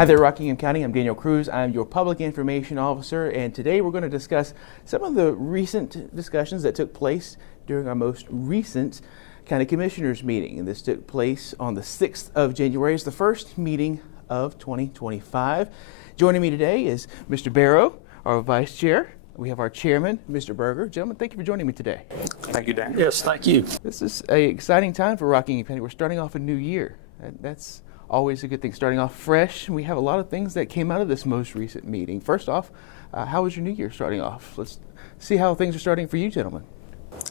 Hi there, Rockingham County. I'm Daniel Cruz. I'm your Public Information Officer, and today we're going to discuss some of the recent discussions that took place during our most recent County Commissioners meeting. And this took place on the 6th of January. It's the first meeting of 2025. Joining me today is Mr. Barrow, our Vice Chair. We have our Chairman, Mr. Berger. Gentlemen, thank you for joining me today. Thank you, Dan. Yes, thank you. This is an exciting time for Rockingham County. We're starting off a new year. That's always a good thing, starting off fresh. We have a lot of things that came out of this most recent meeting. First off, how was your new year starting off? Let's see how things are starting for you, gentlemen.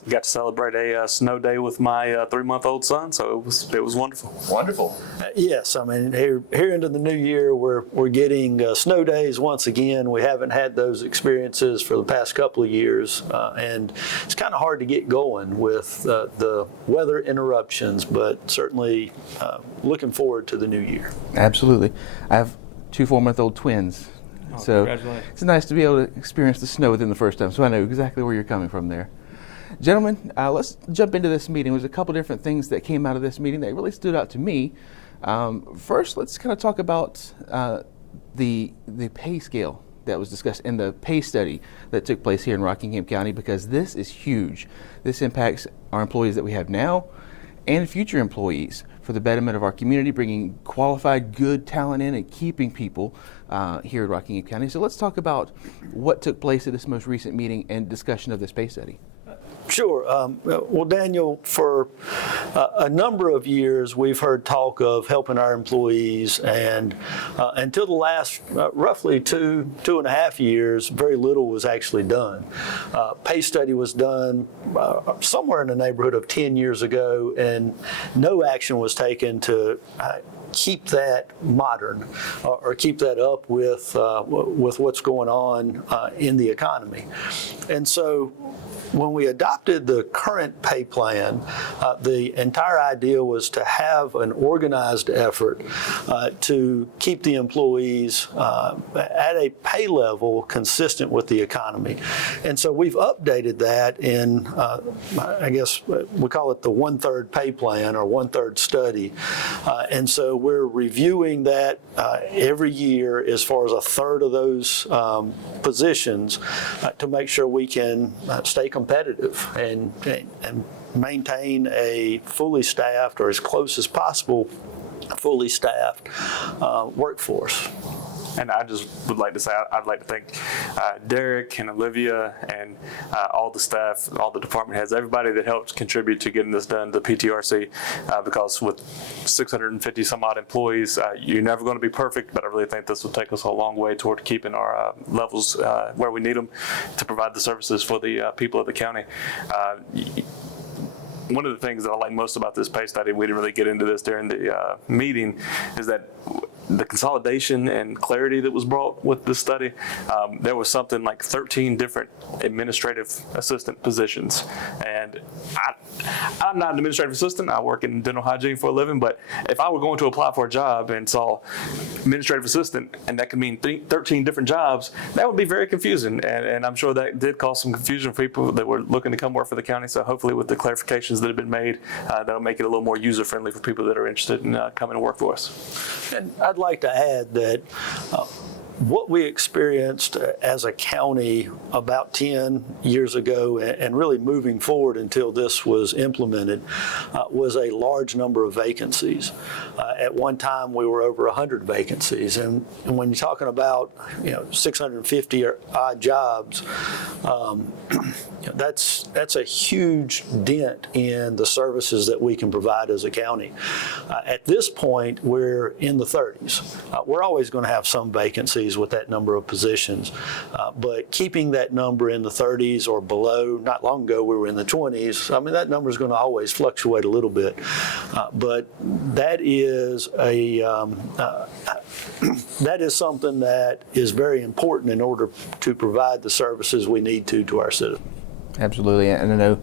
Got to celebrate a snow day with my 3-month-old son, so it was wonderful. Wonderful. Yes, I mean here into the new year, we're getting snow days once again. We haven't had those experiences for the past couple of years, and it's kind of hard to get going with the weather interruptions. But certainly looking forward to the new year. Absolutely. I have 2 4-month-old twins, so it's nice to be able to experience the snow within the first time. So I know exactly where you're coming from there. Gentlemen, let's jump into this meeting. There's a couple different things that came out of this meeting that really stood out to me. First, let's kind of talk about the pay scale that was discussed in the pay study that took place here in Rockingham County, because this is huge. This impacts our employees that we have now and future employees for the betterment of our community, bringing qualified, good talent in and keeping people here at Rockingham County. So let's talk about what took place at this most recent meeting and discussion of this pay study. Sure. Well, Daniel, for a number of years, we've heard talk of helping our employees, and until the last roughly two and a half years, very little was actually done. Pay study was done somewhere in the neighborhood of 10 years ago, and no action was taken to keep that modern or keep that up with what's going on in the economy. And so when we adopted the current pay plan, the entire idea was to have an organized effort to keep the employees at a pay level consistent with the economy. And so we've updated that in, I guess we call it the 1/3 pay plan or 1/3 study. And so we're reviewing that every year as far as 1/3 of those positions to make sure we can stay competitive and maintain a fully staffed, or as close as possible, fully staffed workforce. And I just would like to say, I'd like to thank Derek and Olivia and all the staff, all the department heads, everybody that helped contribute to getting this done to PTRC, because with 650 some odd employees, you're never going to be perfect, but I really think this will take us a long way toward keeping our levels where we need them to provide the services for the people of the county. One of the things that I like most about this pay study, we didn't really get into this during the meeting, is that the consolidation and clarity that was brought with this study. There was something like 13 different administrative assistant positions. And I'm not an administrative assistant. I work in dental hygiene for a living, but if I were going to apply for a job and saw administrative assistant, and that could mean 13 different jobs, that would be very confusing. And I'm sure that did cause some confusion for people that were looking to come work for the county. So hopefully with the clarifications that have been made, that'll make it a little more user-friendly for people that are interested in coming to work for us. And I'd like to add that what we experienced as a county about 10 years ago, and really moving forward until this was implemented, was a large number of vacancies. At one time, we were over 100 vacancies, and when you're talking about 650 odd jobs, that's a huge dent in the services that we can provide as a county. At this point, we're in the 30s. We're always going to have some vacancies with that number of positions, but keeping that number in the 30s or below. Not long ago we were in the 20s. I mean, that number is going to always fluctuate a little bit, but that is something that is very important in order to provide the services we need to our citizens. Absolutely, and I know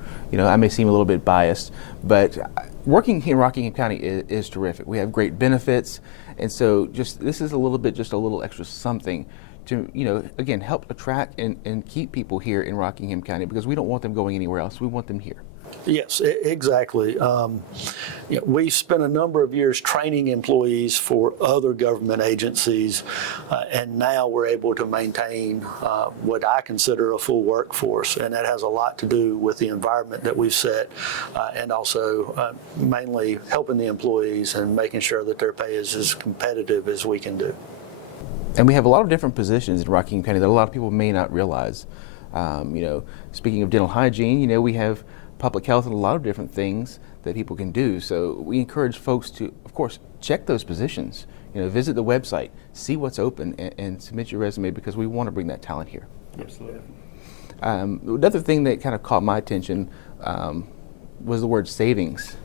I may seem a little bit biased, but working here in Rockingham County is terrific. We have great benefits, and so this is a little extra something to again help attract and keep people here in Rockingham County, because we don't want them going anywhere else. We want them here. Yes, exactly. We spent a number of years training employees for other government agencies, and now we're able to maintain what I consider a full workforce, and that has a lot to do with the environment that we've set, and also mainly helping the employees and making sure that their pay is as competitive as we can do. And we have a lot of different positions in Rockingham County that a lot of people may not realize. Speaking of dental hygiene, we have public health and a lot of different things that people can do. So we encourage folks to, of course, check those positions. Visit the website, see what's open, and submit your resume, because we want to bring that talent here. Absolutely. Another thing that kind of caught my attention was the word savings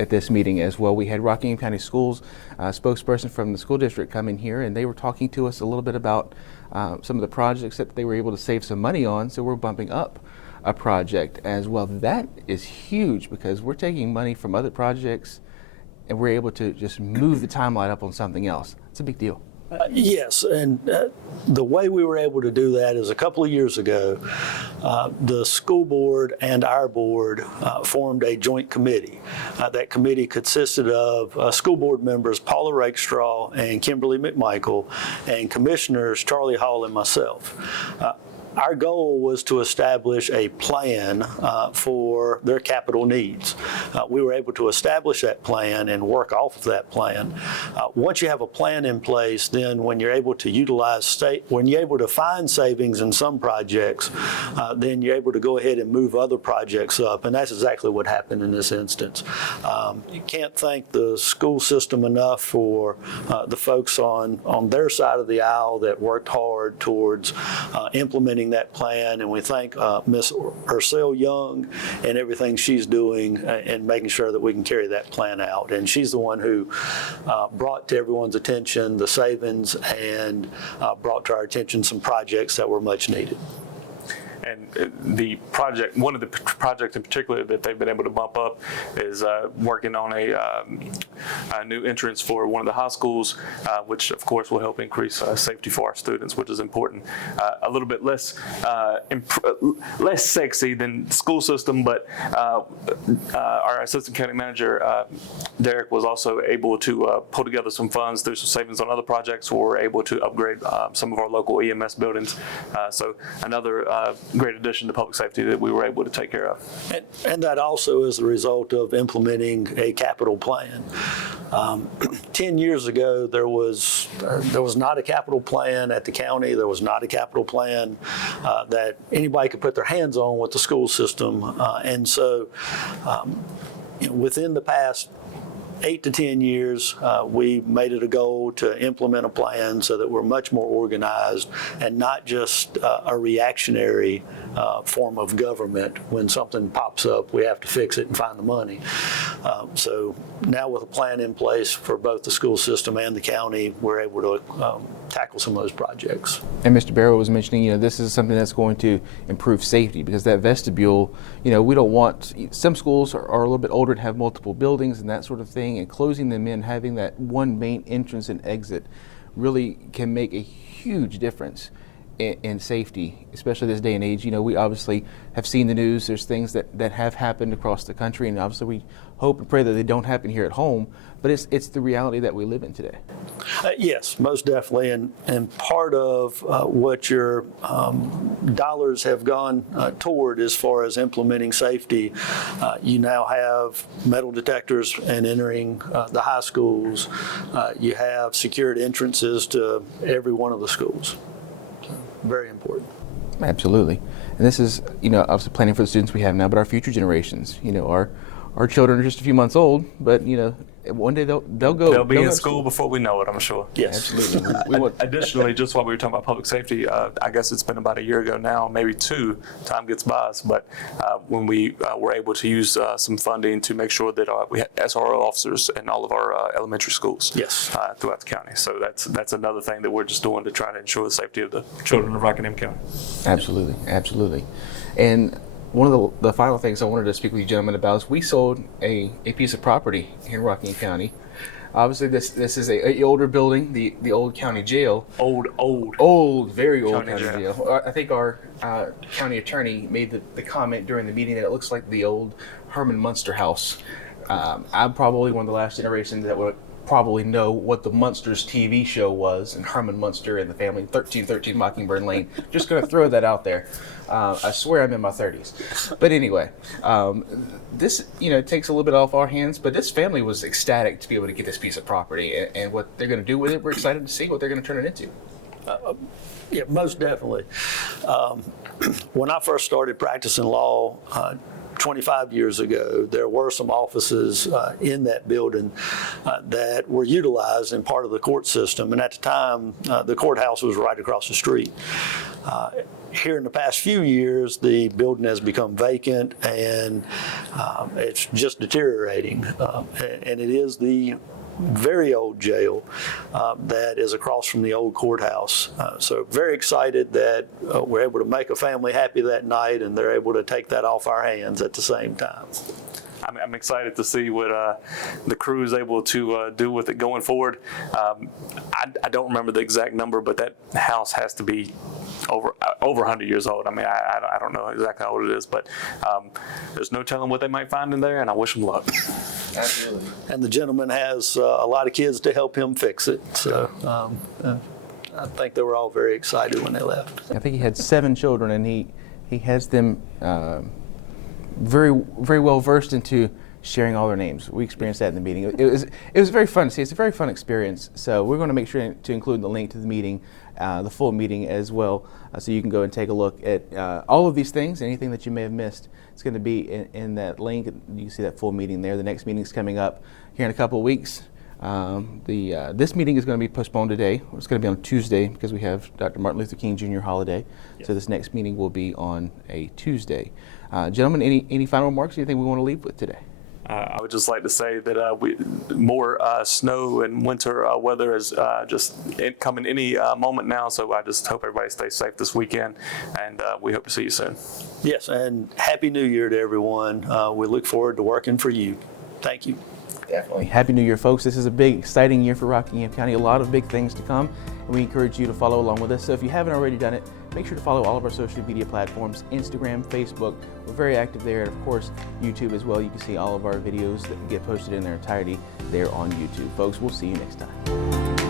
at this meeting as well. We had Rockingham County Schools spokesperson from the school district come in here, and they were talking to us a little bit about some of the projects that they were able to save some money on, so we're bumping up a project as well. That is huge, because we're taking money from other projects and we're able to just move the timeline up on something else. It's a big deal. Yes, and the way we were able to do that is a couple of years ago, the school board and our board formed a joint committee. That committee consisted of school board members Paula Rakestraw and Kimberly McMichael, and commissioners Charlie Hall and myself. Our goal was to establish a plan for their capital needs. We were able to establish that plan and work off of that plan. Once you have a plan in place, then when you're able to when you're able to find savings in some projects, then you're able to go ahead and move other projects up, and that's exactly what happened in this instance. You can't thank the school system enough for the folks on their side of the aisle that worked hard towards implementing that plan, and we thank Ms. Ursel Young and everything she's doing in making sure that we can carry that plan out. And she's the one who brought to everyone's attention the savings and brought to our attention some projects that were much needed. And the project, one of the projects in particular that they've been able to bump up is working on a new entrance for one of the high schools, which of course will help increase safety for our students, which is important. A little bit less sexy than the school system, but our assistant county manager, Derek, was also able to pull together some funds through some savings on other projects where we're able to upgrade some of our local EMS buildings. So another great addition to public safety that we were able to take care of. And that also is the result of implementing a capital plan. 10 years ago, there was not a capital plan at the county. There was not a capital plan that anybody could put their hands on with the school system. And so within the past 8 to 10 years, we made it a goal to implement a plan so that we're much more organized and not just a reactionary form of government. When something pops up, we have to fix it and find the money. So now with a plan in place for both the school system and the county, we're able to tackle some of those projects. And Mr. Barrow was mentioning, this is something that's going to improve safety, because that vestibule, we don't want, some schools are a little bit older and have multiple buildings and that sort of thing, and closing them in, having that one main entrance and exit really can make a huge difference in safety, especially this day and age. We obviously have seen the news. There's things that have happened across the country, and obviously we hope and pray that they don't happen here at home, but it's the reality that we live in today. Yes, most definitely, and part of what your dollars have gone toward as far as implementing safety, you now have metal detectors and entering the high schools. You have secured entrances to every one of the schools. Very important. Absolutely. And this is, obviously planning for the students we have now, but our future generations. Our children are just a few months old, but one day they'll go. They'll be in school before we know it, I'm sure. Yes, absolutely. Additionally, just while we were talking about public safety, I guess it's been about a year ago now, maybe two. Time gets by us, but when we were able to use some funding to make sure that we had SRO officers in all of our elementary schools. Yes. Throughout the county. So that's another thing that we're just doing to try to ensure the safety of the children of Rockingham County. Absolutely. And one of the final things I wanted to speak with you gentlemen about is we sold a piece of property here in Rockingham County Obviously, this is a older building, the old county jail. Very old county jail. I think our county attorney made the comment during the meeting that it looks like the old Herman Munster house. I'm probably one of the last generations that would probably know what the Munsters TV show was, and Herman Munster and the family, 1313 Mockingbird Lane. Just going to throw that out there. I swear I'm in my 30s. But anyway, this takes a little bit off our hands, but this family was ecstatic to be able to get this piece of property, and what they're going to do with it, we're excited to see what they're going to turn it into. Yeah, most definitely. When I first started practicing law 25 years ago, there were some offices in that building that were utilized in part of the court system. And at the time, the courthouse was right across the street. Here in the past few years, the building has become vacant, and it's just deteriorating. And it is the very old jail that is across from the old courthouse. So very excited that we're able to make a family happy that night, and they're able to take that off our hands at the same time. I'm excited to see what the crew is able to do with it going forward. I don't remember the exact number, but that house has to be over 100 years old. I mean, I don't know exactly how old it is, but there's no telling what they might find in there, and I wish them luck. Absolutely. And the gentleman has a lot of kids to help him fix it. So I think they were all very excited when they left. I think he had 7 children, and he has them very, very well versed into sharing all their names. We experienced that in the meeting. It was very fun to see. It's a very fun experience. So we're going to make sure to include the link to the meeting, the full meeting as well, so you can go and take a look at all of these things. Anything that you may have missed, it's going to be in that link. You can see that full meeting there. The next meeting is coming up here in a couple of weeks. This meeting is going to be postponed today. It's going to be on Tuesday because we have Dr. Martin Luther King Jr. holiday. Yep. So this next meeting will be on a Tuesday. Gentlemen, any final remarks? Anything we want to leave with today? I would just like to say that more snow and winter weather is just coming any moment now. So I just hope everybody stays safe this weekend, and we hope to see you soon. Yes, and Happy New Year to everyone. We look forward to working for you. Thank you. Definitely. Happy New Year, folks. This is a big, exciting year for Rockingham County. A lot of big things to come, and we encourage you to follow along with us. So if you haven't already done it, make sure to follow all of our social media platforms, Instagram, Facebook. We're very active there, and of course, YouTube as well. You can see all of our videos that get posted in their entirety there on YouTube. Folks, we'll see you next time.